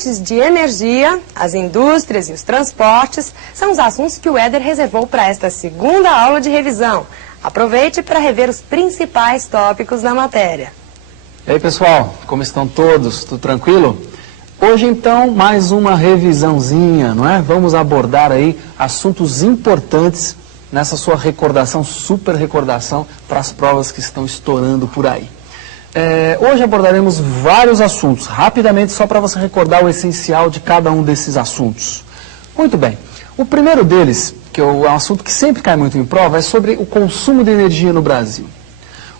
fontes de energia, as indústrias e os transportes são os assuntos que o Éder reservou para esta segunda aula de revisão. Aproveite para rever os principais tópicos da matéria. E aí, pessoal, como estão todos? Tudo tranquilo? Hoje, então, mais uma revisãozinha, não é? Vamos abordar aí assuntos importantes nessa sua recordação, super recordação para as provas que estão estourando por aí. Hoje abordaremos vários assuntos, rapidamente, só para você recordar o essencial de cada um desses assuntos. Muito bem. O primeiro deles, que é um assunto que sempre cai muito em prova, é sobre o consumo de energia no Brasil.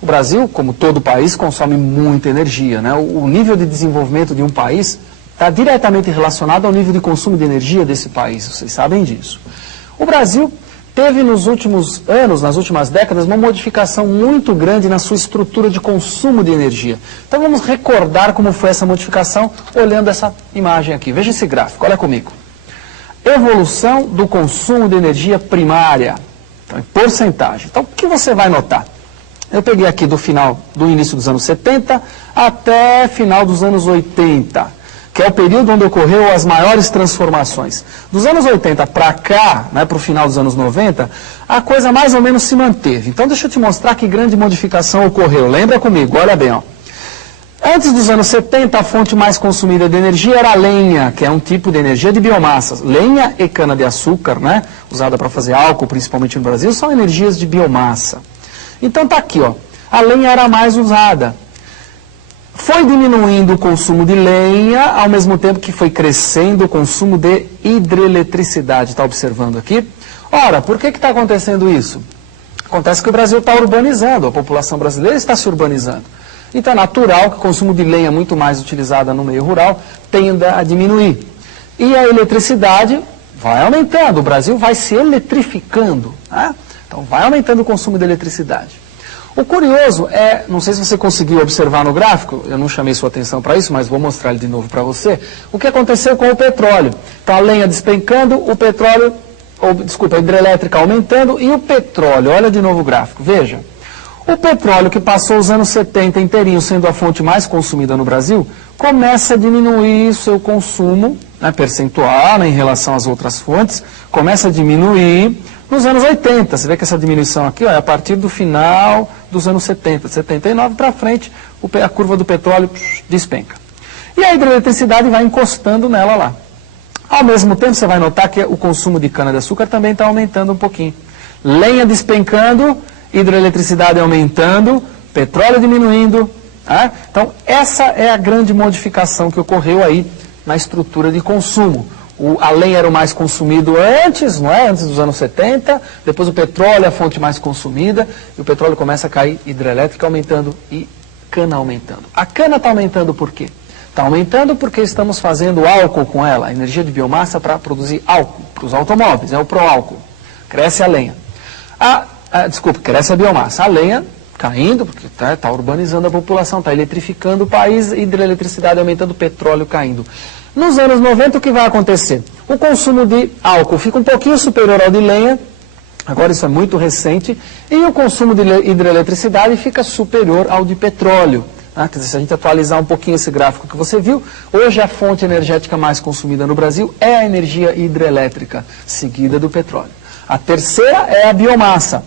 O Brasil, como todo país, consome muita energia, né? O nível de desenvolvimento de um país está diretamente relacionado ao nível de consumo de energia desse país, vocês sabem disso. O Brasil teve nos últimos anos, nas últimas décadas, uma modificação muito grande na sua estrutura de consumo de energia. Então vamos recordar como foi essa modificação olhando essa imagem aqui. Veja esse gráfico, olha comigo. Evolução do consumo de energia primária, então, em porcentagem. Então o que você vai notar? Eu peguei aqui do início dos anos 70 até final dos anos 80. Que é o período onde ocorreu as maiores transformações. Dos anos 80 para cá, né, para o final dos anos 90, a coisa mais ou menos se manteve. Então deixa eu te mostrar que grande modificação ocorreu. Lembra comigo, olha bem. Ó. Antes dos anos 70, a fonte mais consumida de energia era a lenha, que é um tipo de energia de biomassa. Lenha e cana-de-açúcar, né, usada para fazer álcool, principalmente no Brasil, são energias de biomassa. Então tá aqui, ó, a lenha era a mais usada. Foi diminuindo o consumo de lenha, ao mesmo tempo que foi crescendo o consumo de hidroeletricidade. Está observando aqui? Ora, por que está acontecendo isso? Acontece que o Brasil está urbanizando, a população brasileira está se urbanizando. Então é natural que o consumo de lenha, muito mais utilizada no meio rural, tenda a diminuir. E a eletricidade vai aumentando, o Brasil vai se eletrificando. Né? Então vai aumentando o consumo de eletricidade. O curioso é, não sei se você conseguiu observar no gráfico, eu não chamei sua atenção para isso, mas vou mostrar ele de novo para você, o que aconteceu com o petróleo. Então a lenha despencando, o petróleo, a hidrelétrica aumentando e o petróleo, olha de novo o gráfico, veja. O petróleo que passou os anos 70 inteirinho sendo a fonte mais consumida no Brasil, começa a diminuir seu consumo, né, percentual, né, em relação às outras fontes, começa a diminuir nos anos 80. Você vê que essa diminuição aqui ó, é a partir do final dos anos 70, 79 para frente, a curva do petróleo despenca. E a hidroeletricidade vai encostando nela lá. Ao mesmo tempo, você vai notar que o consumo de cana-de-açúcar também está aumentando um pouquinho. Lenha despencando, hidroeletricidade aumentando, petróleo diminuindo. Tá? Então, essa é a grande modificação que ocorreu aí na estrutura de consumo. A lenha era o mais consumido antes, não é? Antes dos anos 70, depois o petróleo é a fonte mais consumida, e o petróleo começa a cair, hidrelétrica aumentando e cana aumentando. A cana está aumentando por quê? Está aumentando porque estamos fazendo álcool com ela, a energia de biomassa para produzir álcool, para os automóveis, é o pró-álcool. Cresce a lenha. Cresce a biomassa. A lenha caindo, porque está urbanizando a população, está eletrificando o país, hidroeletricidade aumentando, petróleo caindo. Nos anos 90, o que vai acontecer? O consumo de álcool fica um pouquinho superior ao de lenha, agora isso é muito recente, e o consumo de hidroeletricidade fica superior ao de petróleo. Quer dizer, se a gente atualizar um pouquinho esse gráfico que você viu, hoje a fonte energética mais consumida no Brasil é a energia hidrelétrica, seguida do petróleo. A terceira é a biomassa,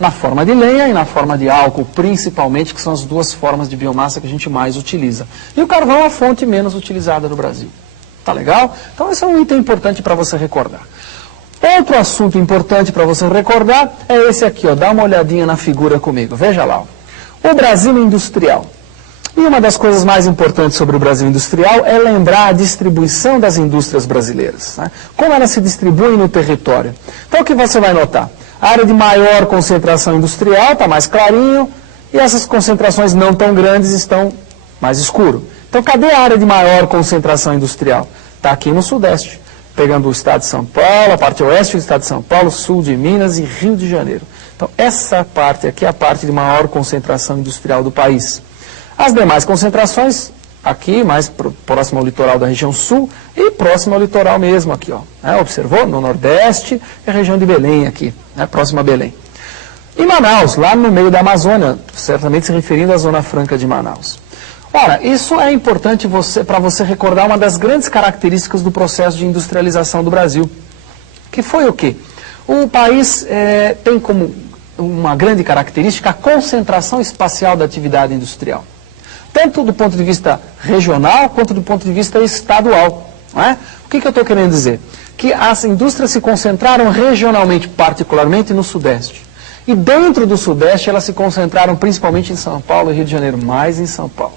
na forma de lenha e na forma de álcool, principalmente, que são as duas formas de biomassa que a gente mais utiliza. E o carvão é a fonte menos utilizada no Brasil. Tá legal? Então esse é um item importante para você recordar. Outro assunto importante para você recordar é esse aqui, ó. Dá uma olhadinha na figura comigo. Veja lá. Ó. O Brasil industrial. E uma das coisas mais importantes sobre o Brasil industrial é lembrar a distribuição das indústrias brasileiras. Né? Como elas se distribuem no território. Então o que você vai notar? A área de maior concentração industrial está mais clarinho e essas concentrações não tão grandes estão mais escuro. Então, cadê a área de maior concentração industrial? Está aqui no Sudeste, pegando o estado de São Paulo, a parte oeste do estado de São Paulo, sul de Minas e Rio de Janeiro. Então, essa parte aqui é a parte de maior concentração industrial do país. As demais concentrações, aqui, mais próximo ao litoral da região sul e próximo ao litoral mesmo aqui, ó. Observou? No Nordeste e a região de Belém aqui, próximo a Belém. E Manaus, lá no meio da Amazônia, certamente se referindo à Zona Franca de Manaus. Ora, isso é importante para você recordar uma das grandes características do processo de industrialização do Brasil, que foi o quê? O país tem como uma grande característica a concentração espacial da atividade industrial, tanto do ponto de vista regional quanto do ponto de vista estadual. Não é? O que eu estou querendo dizer? Que as indústrias se concentraram regionalmente, particularmente no Sudeste. E dentro do Sudeste elas se concentraram principalmente em São Paulo e Rio de Janeiro, mais em São Paulo.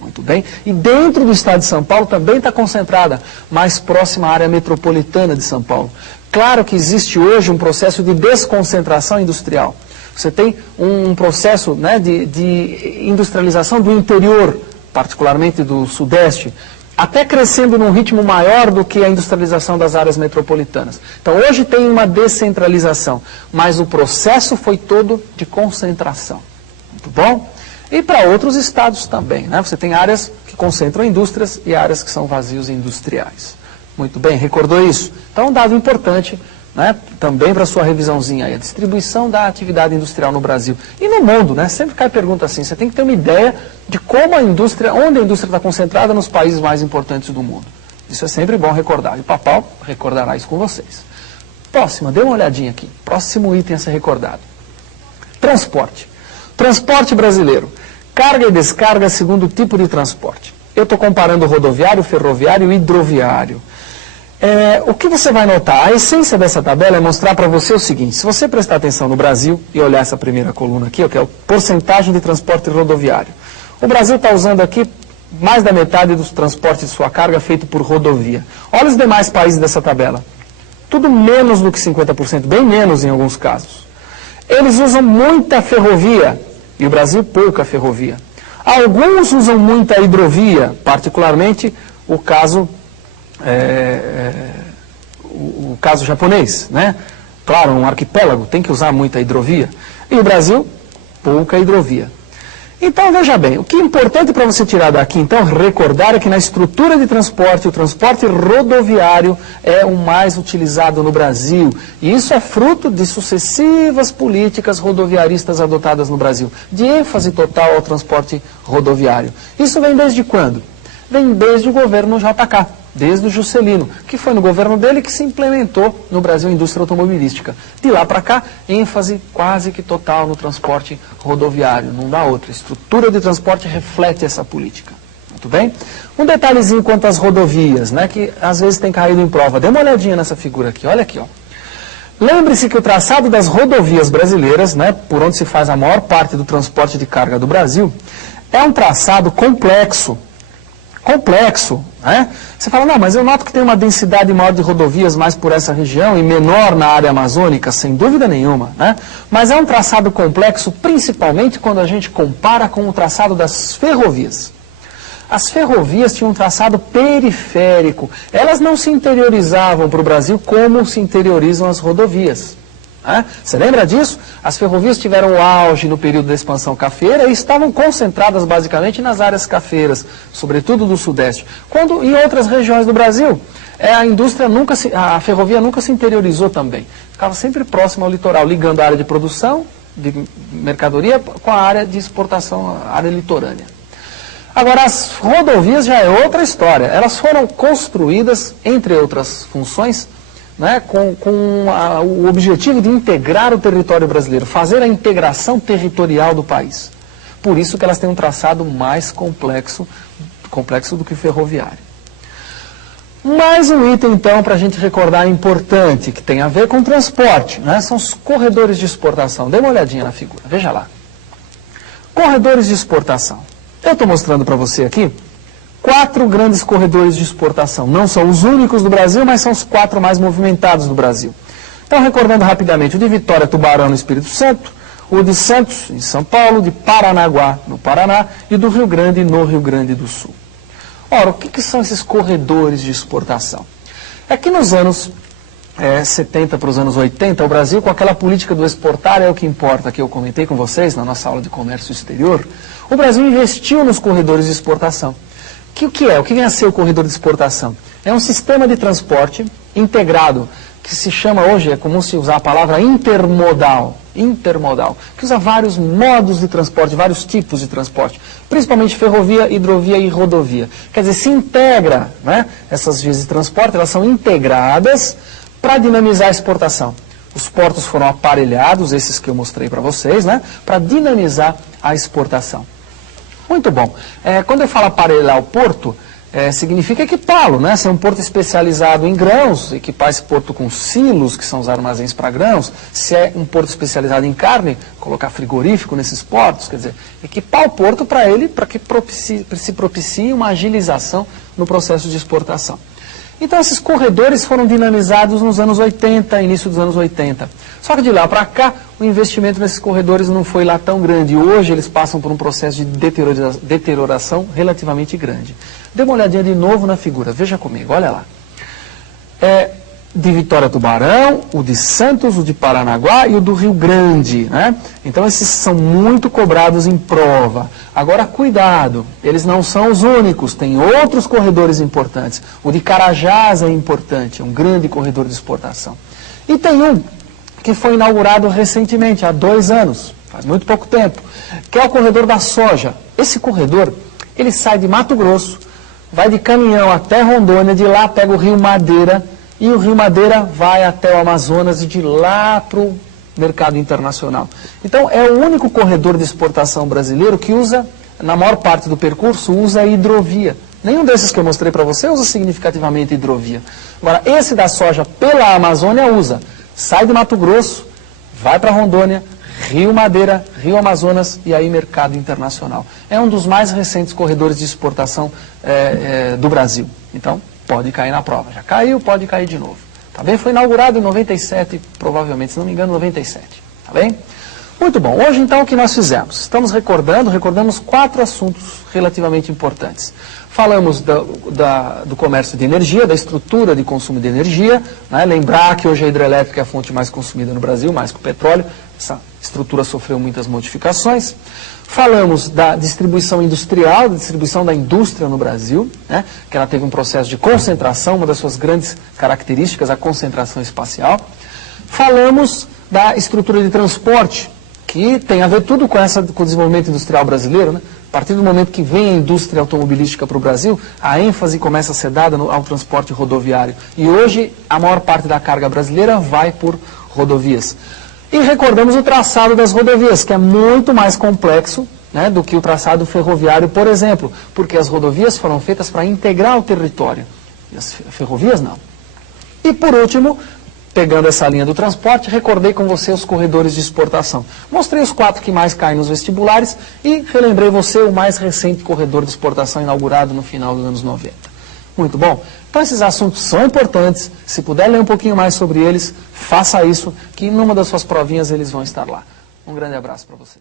Muito bem. E dentro do estado de São Paulo também está concentrada, mais próxima à área metropolitana de São Paulo. Claro que existe hoje um processo de desconcentração industrial. Você tem um processo, né, de industrialização do interior, particularmente do Sudeste, até crescendo num ritmo maior do que a industrialização das áreas metropolitanas. Então hoje tem uma descentralização, mas o processo foi todo de concentração. Muito bom? E para outros estados também, né? Você tem áreas que concentram indústrias e áreas que são vazios industriais. Muito bem, recordou isso? Então, um dado importante, né, também para a sua revisãozinha aí, a distribuição da atividade industrial no Brasil. E no mundo, né? Sempre cai pergunta assim, você tem que ter uma ideia de como a indústria, onde a indústria está concentrada nos países mais importantes do mundo. Isso é sempre bom recordar. E o Papal recordará isso com vocês. Próxima, dê uma olhadinha aqui. Próximo item a ser recordado. Transporte. Transporte brasileiro. Carga e descarga segundo tipo de transporte. Eu estou comparando rodoviário, ferroviário e hidroviário. O que você vai notar? A essência dessa tabela é mostrar para você o seguinte. Se você prestar atenção no Brasil e olhar essa primeira coluna aqui, que é a porcentagem de transporte rodoviário. O Brasil está usando aqui mais da metade dos transportes de sua carga feito por rodovia. Olha os demais países dessa tabela. Tudo menos do que 50%, bem menos em alguns casos. Eles usam muita ferrovia. E o Brasil, pouca ferrovia. Alguns usam muita hidrovia, particularmente o caso japonês, né? Claro, um arquipélago tem que usar muita hidrovia. E o Brasil, pouca hidrovia. Então, veja bem, o que é importante para você tirar daqui, então, recordar é que na estrutura de transporte, o transporte rodoviário é o mais utilizado no Brasil. E isso é fruto de sucessivas políticas rodoviaristas adotadas no Brasil, de ênfase total ao transporte rodoviário. Isso vem desde quando? Vem desde o governo JK, desde o Juscelino, que foi no governo dele que se implementou no Brasil a indústria automobilística. De lá para cá, ênfase quase que total no transporte rodoviário, não dá outra. A estrutura de transporte reflete essa política. Muito bem? Um detalhezinho quanto às rodovias, né, que às vezes tem caído em prova. Dê uma olhadinha nessa figura aqui, olha aqui, ó. Lembre-se que o traçado das rodovias brasileiras, né, por onde se faz a maior parte do transporte de carga do Brasil, é um traçado complexo, né? Você fala, não, mas eu noto que tem uma densidade maior de rodovias mais por essa região e menor na área amazônica, sem dúvida nenhuma, né? Mas é um traçado complexo, principalmente quando a gente compara com o traçado das ferrovias. As ferrovias tinham um traçado periférico, elas não se interiorizavam para o Brasil como se interiorizam as rodovias. Você lembra disso? As ferrovias tiveram o auge no período da expansão cafeira e estavam concentradas basicamente nas áreas cafeiras, sobretudo do Sudeste. Quando em outras regiões do Brasil, a ferrovia nunca se interiorizou também. Ficava sempre próxima ao litoral, ligando a área de produção de mercadoria com a área de exportação, a área litorânea. Agora, as rodovias já é outra história. Elas foram construídas, entre outras funções, né, com o objetivo de integrar o território brasileiro, fazer a integração territorial do país. Por isso que elas têm um traçado mais complexo do que o ferroviário. Mais um item, então, para a gente recordar importante, que tem a ver com transporte, né, são os corredores de exportação. Dê uma olhadinha na figura, veja lá. Corredores de exportação. Eu estou mostrando para você aqui 4 grandes corredores de exportação. Não são os únicos do Brasil, mas são os 4 mais movimentados do Brasil. Então, recordando rapidamente, o de Vitória, Tubarão, no Espírito Santo, o de Santos, em São Paulo, de Paranaguá, no Paraná, e do Rio Grande, no Rio Grande do Sul. Ora, o que são esses corredores de exportação? É que nos anos 70 para os anos 80, o Brasil, com aquela política do exportar é o que importa, que eu comentei com vocês na nossa aula de comércio exterior, o Brasil investiu nos corredores de exportação. O que vem a ser o corredor de exportação? É um sistema de transporte integrado que se chama hoje, é comum se usar a palavra intermodal, que usa vários modos de transporte, vários tipos de transporte, principalmente ferrovia, hidrovia e rodovia. Quer dizer, se integra, né? Essas vias de transporte, elas são integradas para dinamizar a exportação. Os portos foram aparelhados, esses que eu mostrei para vocês, né? Para dinamizar a exportação. Muito bom. Quando eu falo aparelhar o porto, significa equipá-lo, né? Ser um porto especializado em grãos, equipar esse porto com silos, que são os armazéns para grãos. Se é um porto especializado em carne, colocar frigorífico nesses portos, quer dizer, equipar o porto para que se propicie uma agilização no processo de exportação. Então esses corredores foram dinamizados nos anos 80, início dos anos 80. Só que de lá para cá, o investimento nesses corredores não foi lá tão grande. Hoje eles passam por um processo de deterioração relativamente grande. Dê uma olhadinha de novo na figura, veja comigo, olha lá. De Vitória a Tubarão, o de Santos, o de Paranaguá e o do Rio Grande, né? Então esses são muito cobrados em prova. Agora cuidado, eles não são os únicos, tem outros corredores importantes. O de Carajás é importante, é um grande corredor de exportação. E tem um que foi inaugurado recentemente, há 2 anos, faz muito pouco tempo, que é o corredor da soja. Esse corredor, ele sai de Mato Grosso, vai de caminhão até Rondônia, de lá pega o Rio Madeira, e o Rio Madeira vai até o Amazonas e de lá para o mercado internacional. Então, é o único corredor de exportação brasileiro que usa, na maior parte do percurso, usa a hidrovia. Nenhum desses que eu mostrei para você usa significativamente hidrovia. Agora, esse da soja pela Amazônia usa. Sai de Mato Grosso, vai para Rondônia, Rio Madeira, Rio Amazonas e aí mercado internacional. É um dos mais recentes corredores de exportação do Brasil. Então, pode cair na prova. Já caiu, pode cair de novo. Tá bem? Foi inaugurado em 97, provavelmente, se não me engano, 97. Tá bem? Muito bom. Hoje, então, o que nós fizemos? Estamos recordamos 4 assuntos relativamente importantes. Falamos do comércio de energia, da estrutura de consumo de energia, né? Lembrar que hoje a hidrelétrica é a fonte mais consumida no Brasil, mais que o petróleo. Essa estrutura sofreu muitas modificações. Falamos da distribuição industrial, da distribuição da indústria no Brasil, né? Que ela teve um processo de concentração, uma das suas grandes características, a concentração espacial. Falamos da estrutura de transporte, que tem a ver tudo com o desenvolvimento industrial brasileiro, né? A partir do momento que vem a indústria automobilística para o Brasil, a ênfase começa a ser dada ao transporte rodoviário. E hoje, a maior parte da carga brasileira vai por rodovias. E recordamos o traçado das rodovias, que é muito mais complexo, né, do que o traçado ferroviário, por exemplo, porque as rodovias foram feitas para integrar o território, e as ferrovias não. E por último, pegando essa linha do transporte, recordei com você os corredores de exportação. Mostrei os 4 que mais caem nos vestibulares e relembrei você o mais recente corredor de exportação inaugurado no final dos anos 90. Muito bom? Então esses assuntos são importantes. Se puder ler um pouquinho mais sobre eles, faça isso, que numa das suas provinhas eles vão estar lá. Um grande abraço para vocês.